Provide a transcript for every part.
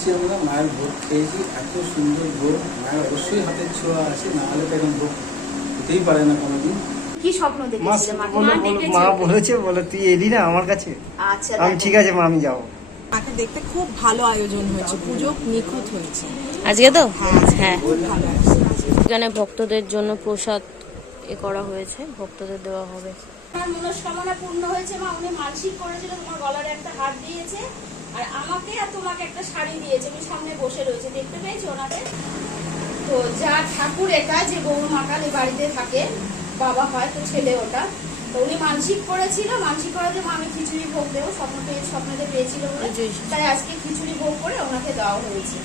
এসেছি আমরা, মায়ের ভোগ খেয়েছি, এত সুন্দর ভোগ, মায়ের অবশ্যই হাতের ছোঁয়া আছে, না হলে তো এরকম ভোগ হতেই পারে না কোনোদিন। কি স্বপ্ন দেখেছিলে মা বলেছে, বলে তুই এলি না আমার কাছে। আচ্ছা, আমি ঠিক আছে মা, আমি যাবো। মাকে দেখতে খুব ভালো আয়োজন হয়েছে, পুজো নিখুঁত হয়েছে আজকে তো হ্যাঁ খুব ভালো আছে। এখানে ভক্তদের জন্য প্রসাদ করা হয়েছে, ভক্তদের দেওয়া হবে। আমার মনস্কামনা পূর্ণ হয়েছে মা। উনি মানসিক করেছিল, তোমার গলার একটা হার দিয়েছে, আর আমাকে আর তোমাকে একটা শাড়ি দিয়েছে। আমি সামনে বসে রয়েছে, দেখতে পেয়েছি ওনাকে। তো যা ঠাকুর এটা, যে গৌর মাকাল এই বাড়িতে থাকে, বাবা হয় তো ছেলে ওটা। তো উনি মানসিক করেছিল, মানসিক করার জন্য আমি খিচুড়ি ভোগ দেবো, স্বপ্নতে পেয়েছিল বলে, তাই আজকে খিচুড়ি ভোগ করে ওনাকে দেওয়া হয়েছে।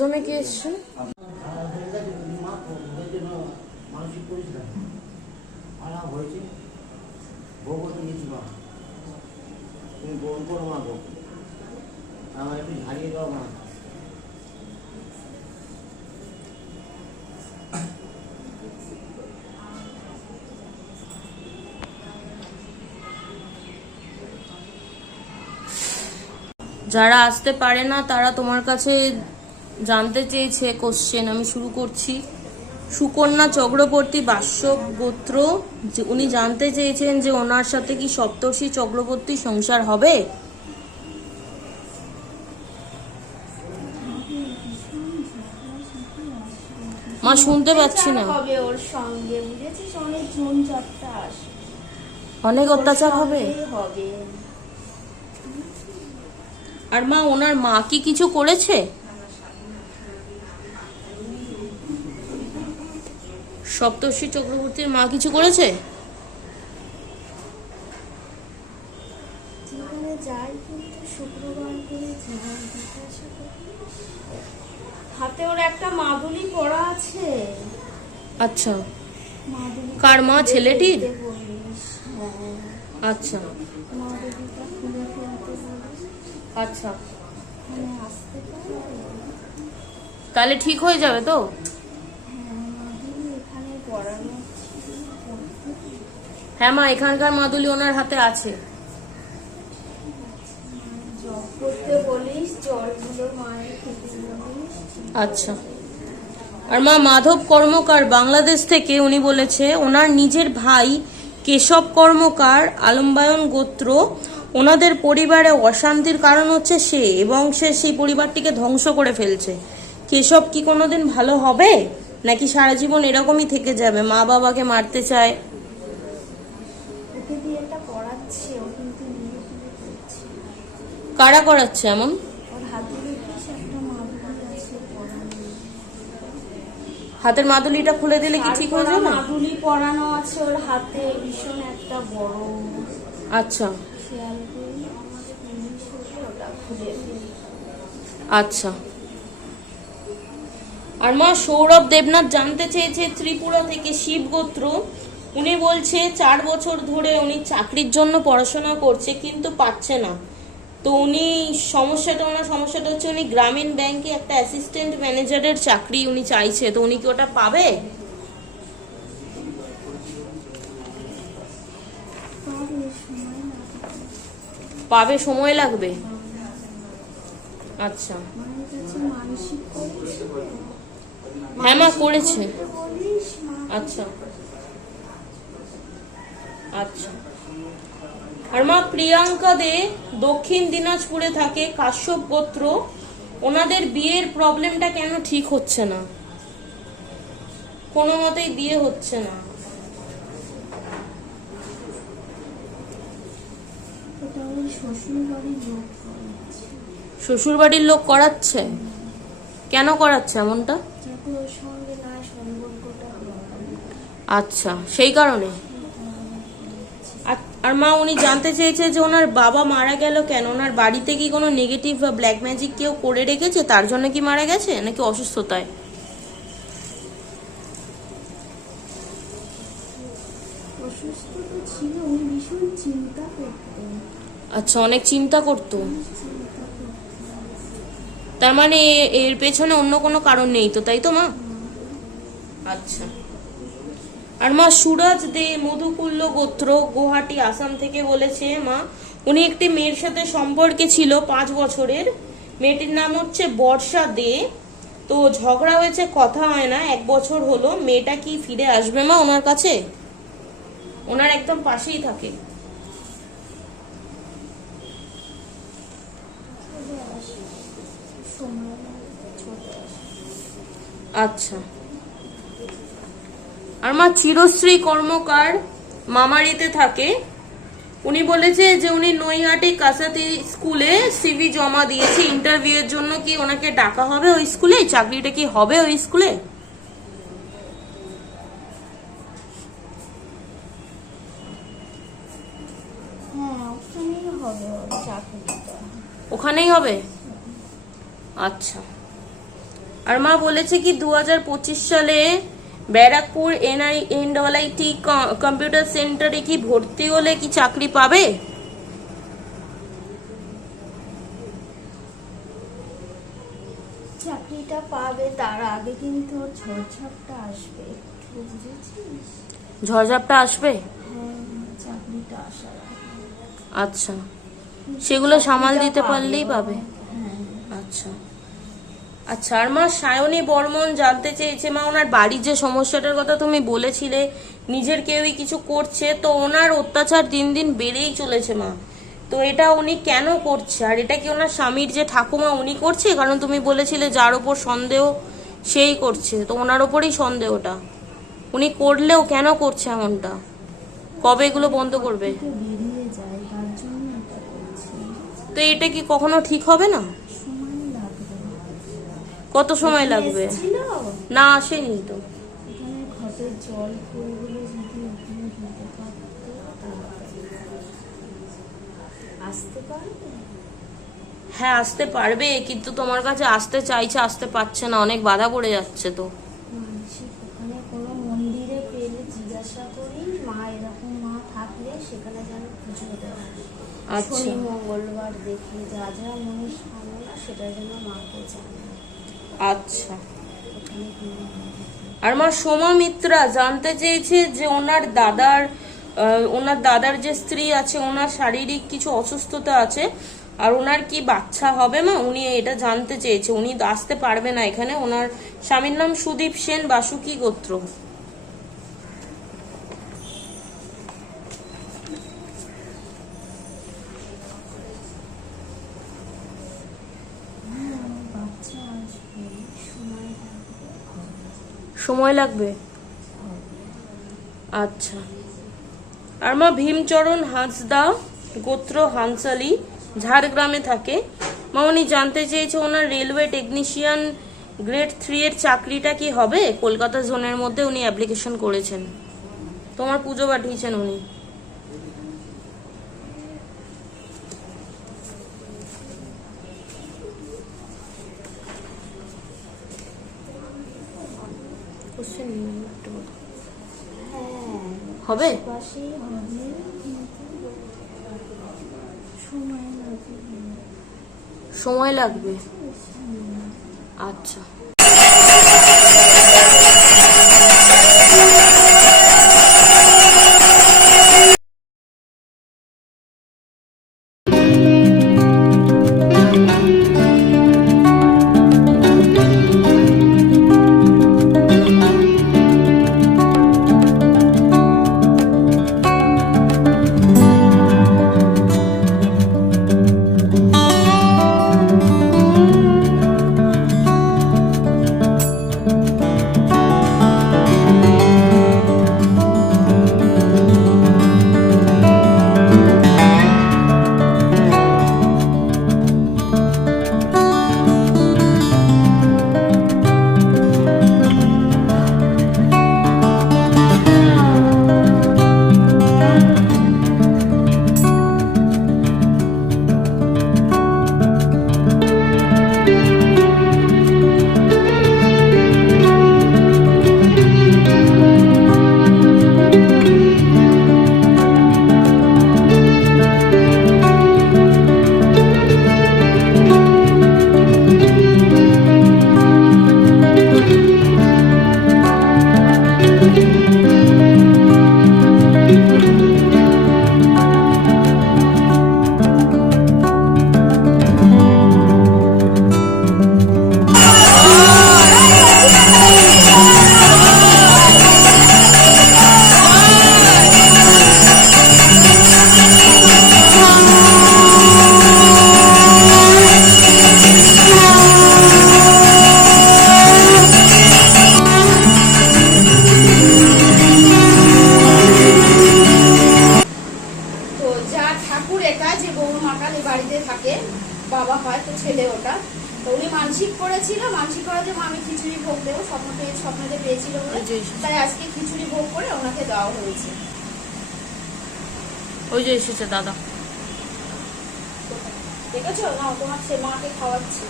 প্রথমে কে এসছে? মানসিক করেছিলাম মারা হয়েছে বউ বলতে গেছি মা তুমি বোন করো মা গো আমার একটু ঝাড়িয়ে দাও মা। যারা আসতে পারে না তারা তোমার কাছে জানতে চেয়েছে কোশ্চেন, আমি শুরু করছি। সুকন্যা চক্রবর্তী বাস্যপ গোত্র, যে উনি জানতে চেয়েছেন যে ওনার সাথে কি সপ্তর্ষি চক্রবর্তী সংসার হবে? মা শুনতে পাচ্ছি না। হবে ওর সঙ্গে, বুঝেছিস? অনেক ঝুন ঝাপটা আসে, অনেক অত্যাচার হবে। হবে। আর মা, ওনার মা কি কিছু করেছে? সপ্তর্ষি চক্রবর্তীর মা কিছু করেছে? জীবনে যাই কিন্তু শুক্রবার করে জীবন হাতে ওর একটা মাদুলি পড়া আছে। আচ্ছা, মাদুলি কার মা? ছেলেটির? বলিস, হ্যাঁ, আচ্ছা মাদুলিটা খুলে ফেলতে বলিস, আচ্ছা, মানে আসতে পারে। তাহলে ঠিক হয়ে যাবে তো? হ্যাঁ, মাদুলি এখানে পড়ানো ছিল। হ্যাঁ মা, এখানকার মাদুলি ওনার হাতে আছে। জব করতে বলিস, জলগুলো মায়ের খেতে বলিস। আচ্ছা। আর মা, মাধব কর্মকার বাংলাদেশ থেকে, উনি বলেছে ওনার নিজের ভাই কেশব কর্মকার আলম্বায়ন গোত্র, ওনাদের পরিবারে অশান্তির কারণ হচ্ছে সে, এবং সে সেই পরিবারটিকে ধ্বংস করে ফেলছে। কেশব কি কোনোদিন ভালো হবে, নাকি সারা জীবন এরকমই থেকে যাবে? মা বাবাকে মারতে চায়। ওকে দিয়ে এটা পড়াচ্ছে, ও কিন্তু নিয়ে করছে। কারা করাচ্ছে এমন? ওর হাতে দেখিস একটা মাদুলি আছে পড়ানো। হাতের মাদুলিটা খুলে দিলে কি ঠিক হয়ে যাবে? মাদুলি পরানো আছে ওর হাতে, ভীষণ একটা বড়। আচ্ছা খেয়াল করি আমাদের জিনিস হলে ওটা খুলে ফেলি। আচ্ছা। আর মা, সৌরভ দেবনাথ জানতে চেয়েছে ত্রিপুরা থেকে, শিব গোত্র, উনি বলছে 4 বছর ধরে উনি চাকরির জন্য পড়াশোনা করছে কিন্তু পাচ্ছে না। তো উনি ওনার সমস্যাটা হচ্ছে উনি গ্রামীণ ব্যাংকে একটা অ্যাসিস্ট্যান্ট ম্যানেজারের চাকরি উনি চাইছে, তো উনি কি ওটা পাবে? পাবে, সময় লাগবে। আচ্ছা, মায়ের কাছে মানসিক করিস, হ্যাঁ মা করেছে। বলিস মা। আচ্ছা আচ্ছা। আর মা, প্রিয়াঙ্কা দে দক্ষিণ দিনাজপুরে থাকে, কাশ্যপ গোত্র, ওনাদের বিয়ের প্রবলেমটা কেন ঠিক হচ্ছে না? কোনো মতেই বিয়ে হচ্ছে না। এটা ওই শ্বশুর বাড়ির লোক করাচ্ছে, শ্বশুর বাড়ির লোক করাচ্ছে? কেন করাচ্ছে এমনটা? যাতে ওর সঙ্গে না সম্পর্কটা হয়। আচ্ছা, সেই কারণে। আর মা, উনি জানতে চেয়েছে যে ওনার বাবা মারা গেল কেন? ওনার বাড়িতে কি কোনো নেগেটিভ বা ব্ল্যাক ম্যাজিক কেউ করে রেখেছে, তার জন্য কি মারা গেছে, নাকি অসুস্থতায়? অসুস্থ তো ছিল, উনি ভীষণ চিন্তা করতেন। আচ্ছা, অনেক চিন্তা করতো। তার মানে এর পেছনে অন্য কোনো কারণ নেই তো, তাই তো মা? আচ্ছা। আর মা, সুরাজ দে মধুকুল্ল গোত্র, গুয়াহাটি আসাম থেকে বলেছে মা, উনি একটি মেয়ের সাথে সম্পর্কে ছিল 5 বছরের, মেয়েটির নাম হচ্ছে বর্ষা দে। তো ঝগড়া হয়েছে, কথা হয় না, 1 বছর হলো। মেয়েটা কি ফিরে আসবে মা ওনার কাছে? ওনার একদম পাশেই থাকে। আচ্ছা। আর মা, চিরশ্রী কর্মকার মামারিতে থাকে, উনি বলেছে যে উনি নৈহাটি কাসাতি স্কুলে সিভি জমা দিয়েছে ইন্টারভিউ এর জন্য, কি ওনাকে ডাকা হবে ওই স্কুলে? চাকরিটা কি হবে ওই স্কুলে? হ্যাঁ, ওখানেই হবে ওর চাকরিটা। ওখানেই হবে? আচ্ছা। আর মা বলেছে কি 2025 সালে ব্যারাকপুর NIT কম্পিউটার সেন্টারে কি ভর্তি হলে কি চাকরি পাবে? চাকরিটা পাবে, তার আগে কিন্তু ওর ঝড়ঝাপটা আসবে একটু, বুঝেছিস? ঝড়ঝাপটা আসবে? হ্যাঁ, চাকরিটা আসার আগে। আচ্ছা, সেগুলো সামাল দিতে পারলেই পাবে। হ্যাঁ। আচ্ছা আচ্ছা। আর মা সায়নী বর্মন জানতে চেয়েছে মা, ওনার বাড়ির যে সমস্যাটার কথা তুমি বলেছিলে, নিজের কেউই কিছু করছে, তো ওনার অত্যাচার দিন দিন বেড়েই চলেছে মা। তো এটা উনি কেন করছে? আর এটা কি ওনার স্বামীর যে ঠাকুমা উনি করছে? কারণ তুমি বলেছিলে যার ওপর সন্দেহ সেই করছে, তো ওনার ওপরই সন্দেহটা। উনি করলেও কেন করছে এমনটা? কবে এগুলো বন্ধ করবে? বেরিয়ে যায়, তার জন্য এটা করছি। তো এটা কি কখনো ঠিক হবে না? সময় লাগবে। কত সময় লাগবে? এসেছিল? না, আসেনি তো। এখানে ঘটের জল পড়েগুলো যদি ওখানে দিতে পারতো তাড়াতাড়ি। আসতে পারবে? হ্যাঁ, আসতে পারবে, কিন্তু তোমার কাছে আসতে চাইছে, আসতে পারছে না, অনেক বাধা পড়ে যাচ্ছে তো। মানসিক ওখানে কোনো মন্দিরে পেলে জিজ্ঞাসা করি, মা এরকম মা থাকলে সেখানে যেন পুজো দেওয়া হয়। আচ্ছা। শনি মঙ্গলবার দেখে যা যা মনস্কামনা সেটা যেন মাকে জানায়। আচ্ছা। ওখানে কোনো মন্দির নেই। আর মা সোমা মিত্রা জানতে চেয়েছে যে ওনার দাদার যে স্ত্রী আছে, ওনার শারীরিক কিছু অসুস্থতা আছে, আর ওনার কি বাচ্চা হবে মা? উনি এটা জানতে চেয়েছে। উনি আসতে পারবে না এখানে। ওনার স্বামীর নাম সুদীপ সেন, বাসুকি গোত্র। বাচ্চা আসবে, সময় লাগবে। সময় লাগবে? আচ্ছা। আর মা ভীমচরণ হাঁসদা, গোত্র হাঁসালি, ঝাড়গ্রামে থাকে। মা উনি জানতে চেয়েছে ওনার রেলওয়ে টেকনিশিয়ান গ্রেড 3 এর চাকরিটা কি হবে? কলকাতা জোনের মধ্যে উনি অ্যাপ্লিকেশন করেছেন। তোমার পুজো পাঠিয়েছেন উনি। হবে? পাশেই হবে, কিন্তু সময় লাগবে। সময় লাগবে? আচ্ছা। বাবা হয় তো ছেলে ওটা, তো উনি মানসিক করেছিল, মানসিক করার জন্য আমি খিচুড়ি ভোগ দেবো, স্বপ্নতে পেয়েছিল বলে, তাই আজকে খিচুড়ি ভোগ করে ওনাকে দেওয়া হয়েছে। ওই যে এসেছে দাদা, দেখেছো? না, তোমার সে মাকে খাওয়াচ্ছে।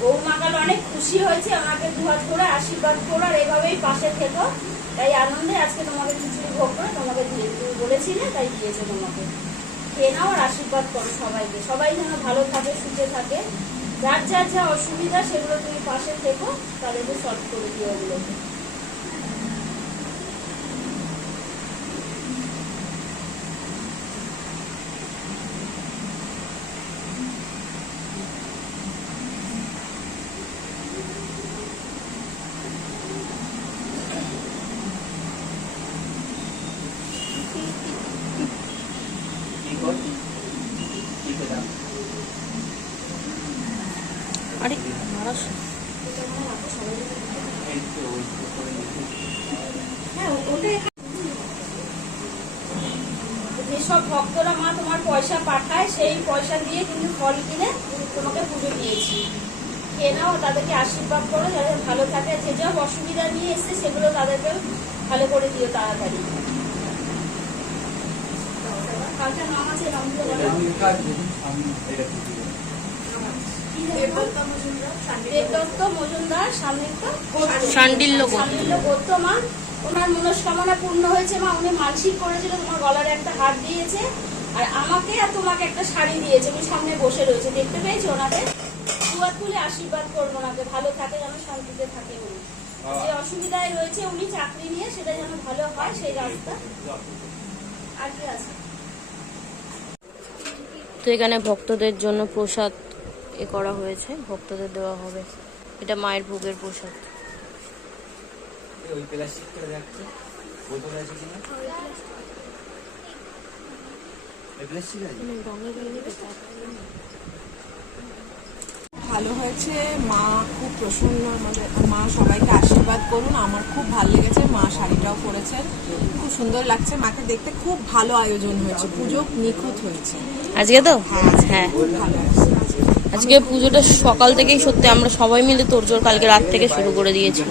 বৌমা কাল অনেক খুশি হয়েছে, আমাকে দুহাত করে আশীর্বাদ করো আর এভাবেই পাশে থেকো। তাই আনন্দে আজকে তোমাকে খিচুড়ি ভোগ করে তোমাকে দিয়ে, তুমি বলেছিলে তাই দিয়েছে তোমাকে। খেয়ে নাও আর আশীর্বাদ করো সবাইকে, সবাই যেন ভালো থাকে, সুখে থাকে। যার যার যা অসুবিধা সেগুলো তুমি পাশে থেকো, তাদেরকে সলভ করে দিও ওগুলোকে। আরে মারাস যেসব ভক্তরা মা তোমার পয়সা পাঠায় সেই পয়সা দিয়ে কিন্তু ফল কিনে তোমাকে পুজো দিয়েছি। খেয়ে নাও, তাদেরকে আশীর্বাদ করো যাতে ভালো থাকে। যে সব অসুবিধা নিয়ে এসছে সেগুলো তাদেরকে ভালো করে দিও তাড়াতাড়ি। কালকে নাম আছে দেবদত্ত মজুমদার, শান্ডিল্য গোত্র মা। ওনার মনস্কামনা পূর্ণ হয়েছে মা। উনি মানসিক করেছিল, তোমার গলার একটা হার দিয়েছে আর আমাকে আর তোমাকে একটা শাড়ি দিয়েছে। উনি সামনে বসে রয়েছে, দেখতে পেয়েছি ওনাকে। দুয়ার তুলে আশীর্বাদ করবো ওনাকে, ভালো থাকে যেন, শান্তিতে থাকে। উনি যে অসুবিধায় রয়েছে, উনি চাকরি নিয়ে সেটা যেন ভালো হয় সেই রাস্তা। আর কি আছে? তো এখানে ভক্তদের জন্য প্রসাদ করা হয়েছে, ভক্তদের দেওয়া হবে। এটা মায়ের ভোগের প্রসাদ। ওই প্লাস্টিক করে রাখছে, বোতল আছে কিনা? ওই প্লাস্টিক আছে? ভালো হয়েছে, মা খুব প্রসন্ন, আমাদের মা সবাইকে আশীর্বাদ করুন। আমার খুব ভালো লেগেছে, মা শাড়িটাও পরেছেন, খুব সুন্দর লাগছে। মাকে দেখতে খুব ভালো আয়োজন হয়েছে, পুজো নিখুঁত হয়েছে আজকে তো হ্যাঁ খুব ভালো হয়েছে। আজকে পুজোটা সকাল থেকেই সত্যি আমরা সবাই মিলে তোড়জোড় কালকে রাত থেকে শুরু করে দিয়েছি।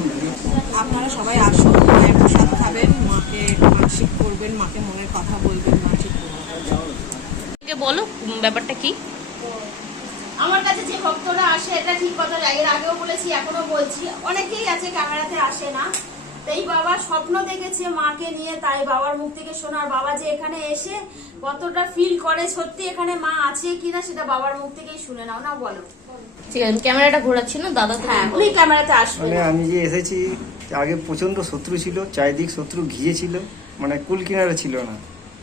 আপনারা সবাই আসুন, মায়ের প্রসাদ খাবেন, মাকে মানসিক করবেন, মাকে মনের কথা বলবেন, মা ঠিক করবেন। বলো ব্যাপারটা কি? আমার কাছে যে ভক্তরা আসে, এটা ঠিক কথা, এর আগেও বলেছি এখনো বলছি, অনেকেই আছে ক্যামেরাতে আসে না। তাই বাবা স্বপ্ন দেখেছে মাকে নিয়ে, তাই বাবার মুখ থেকে শোনার, বাবা যে এখানে এসে কতটা ফিল করে সত্যি এখানে মা আছে কিনা সেটা বাবার মুখ থেকেই শুনে নাও না। বলো। ঠিক আছে, ক্যামেরাটা ঘোরাচ্ছি না দাদা। হ্যাঁ, উনি ক্যামেরাতে আসবে মানে আমি যে এসেছি, আগে প্রচন্ড শত্রু ছিল, চারিদিক শত্রু ঘিরেছিল, মানে কুল কিনারা ছিল না।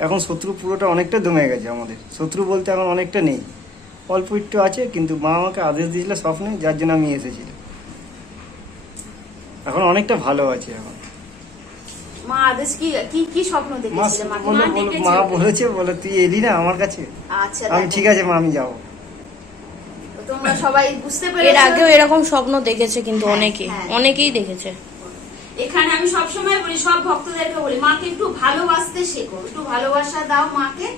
এখন শত্রু পুরোটা অনেকটা দমে গেছে। আমাদের শত্রু বলতে এখন অনেকটা নেই, অল্প একটু আছে। কিন্তু মা আমাকে আদেশ দিয়েছিল স্বপ্নে, যার জন্য আমি এসেছিলাম। এখন অনেকটা ভালো আছে। এখন মা আদেশ কি কি কি স্বপ্ন দেখেছিলে? মা বলেছে, বলে তুই এলি না আমার কাছে। আচ্ছা, আমি ঠিক আছে মা, আমি যাবো। তোমরা সবাই বুঝতে এর পেরেছো। আগেও এরকম স্বপ্ন দেখেছে কিন্তু অনেকেই দেখেছে। এখানে আমি সবসময় বলি, সব ভক্তদেরকে বলি, মাকে একটু ভালোবাসতে শেখো, একটু ভালোবাসা দাও মাকে।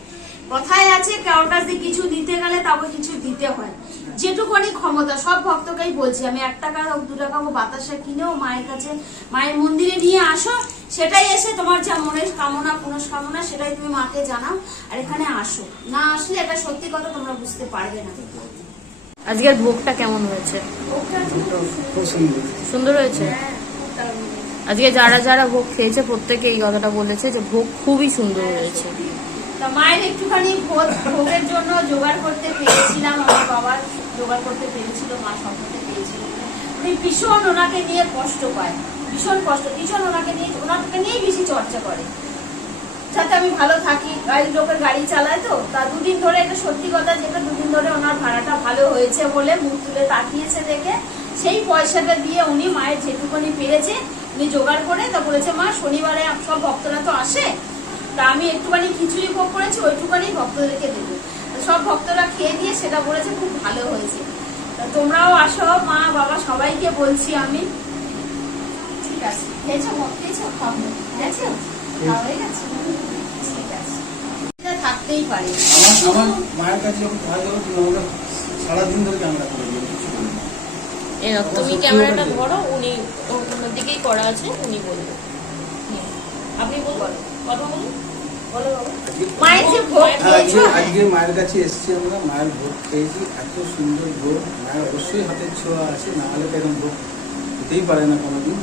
কথায় আছে কারোর কাছে কিছু দিতে গেলে তাকে কিছু দিতে হয়, যেটুকুনি ক্ষমতা। সব ভক্তকেই বলছি আমি, 1 টাকা হোক 2 টাকা হোক বাতাসা কিনেও মায়ের কাছে, মায়ের মন্দিরে নিয়ে আসো। সেটাই এসে তোমার যা মনের কামনা পুনঃকামনা সেটাই তুমি মাকে জানাও। আর এখানে আসো, না আসলে এটা সত্যি কথা তোমরা বুঝতে পারবে না। আজকের ভোগটা কেমন হয়েছে? খুব সুন্দর। সুন্দর হয়েছে। আজকে যারা যারা ভোগ খেয়েছে প্রত্যেকে এই কথাটা বলেছে যে ভোগ খুবই সুন্দর হয়েছে। তা মায়ের একটুখানি ভোগের জন্য জোগাড় করতে পেরেছিলাম, আমার বাবার জোগাড় করতে পেরেছিল, মা সম্পর্কে পেয়েছিল। উনি ভীষণ ওনাকে নিয়ে কষ্ট পায়, ভীষণ কষ্ট, ভীষণ ওনাকে নিয়েই বেশি চর্চা করে, যাতে আমি ভালো থাকি। গাড়ির লোকের গাড়ি চালায় তো, তা 2 দিন ধরে, এটা সত্যি কথা, যেটা 2 দিন ধরে ওনার ভাড়াটা ভালো হয়েছে বলে মুখ তুলে তাকিয়েছে দেখে সেই পয়সাটা দিয়ে উনি মায়ের যেটুকুনি পেরেছে উনি জোগাড় করে তা বলেছে, মা শনিবারে সব ভক্তরা তো আসে, তা আমি একটুখানি খিচুড়ি ভোগ করেছি, ওইটুখানি ভক্তদেরকে দেবো। সব ভক্তরা খেয়ে দিয়ে সেটা বলেছে খুব ভালো হয়েছে। তা তোমরাও আসো, মা বাবা সবাইকে বলছি আমি। ঠিক আছে, খেয়েছো ভোগ, খেয়েছো, খাবো, গেছো, খাওয়া হয়ে গেছে, ঠিক আছে, এটা থাকতেই পারে। আমার মায়ের কাছে যখন ভালো হলো, সারাদিন ধরে ক্যামেরা করে দিও, কিছু বলবো না। তুমি ক্যামেরাটা ধরো, উনি ওনার দিকেই করা আছে, উনি বলবেন। আপনি বলুন, কথা বলুন। বলো বাবা। আজকে- মায়ের যে ভোগ খেয়েছো, আজকে মায়ের কাছে এসেছি আমরা, মায়ের ভোগ খেয়েছি, এত সুন্দর ভোগ। মায়ের অবশ্যই হাতের ছোঁয়া আছে, না হলে তো এরকম ভোগ হতেই পারে না কোনোদিন।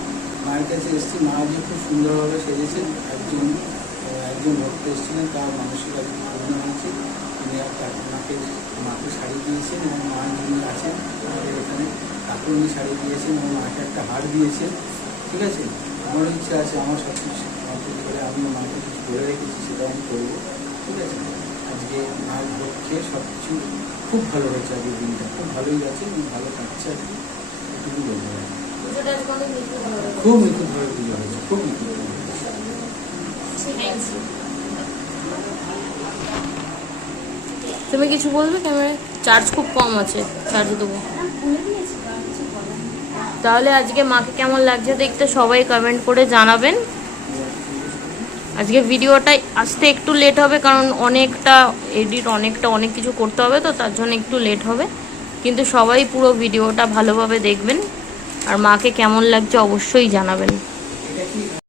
মায়ের কাছে এসেছি, মা আজকে খুব সুন্দরভাবে সেজেছেন। একজন ভক্ত এসেছিলেন, তার মানসিক আজকে পূর্ণ হয়েছে। তিনি মাকে শাড়ি দিয়েছেন এবং মা যিনি আছেন আমাদের এখানে তাকে উনি শাড়ি দিয়েছেন এবং মাকে একটা হার দিয়েছেন। ঠিক আছে, আমার ইচ্ছা আছে আমার সব কিছু কমপ্লিট করে আমি মাকে কিছু করে রেখেছি, সেটা আমি করবো। ঠিক আছে, আজকে মায়ের ভোগ খেয়ে সব কিছু খুব ভালো হয়েছে। আজকের দিনটা খুব ভালোই গেছে এবং ভালো কাটছে আর কি, এটুকু বলতে পারি। পুজোটা আজকে অনেক নিখুঁতভাবে হলো। খুব নিখুঁতভাবে পুজো হয়েছে, খুব নিখুঁতভাবে হয়েছে। Thank you. তুমি কিছু বলবে ক্যামেরায়? চার্জ খুব কম আছে, চার্জ দেবো। না খুলে দিয়েছি তো, আর কিছু বলার নেই। তাহলে আজকে মাকে কেমন লাগছে দেখতে সবাই কমেন্ট করে জানাবেন। আজকে ভিডিওটা আসতে একটু লেট হবে, কারণ অনেকটা এডিট অনেক কিছু করতে হবে, তো তার জন্য একটু লেট হবে। কিন্তু সবাই পুরো ভিডিওটা ভালোভাবে দেখবেন আর মাকে কেমন লাগছে অবশ্যই জানাবেন।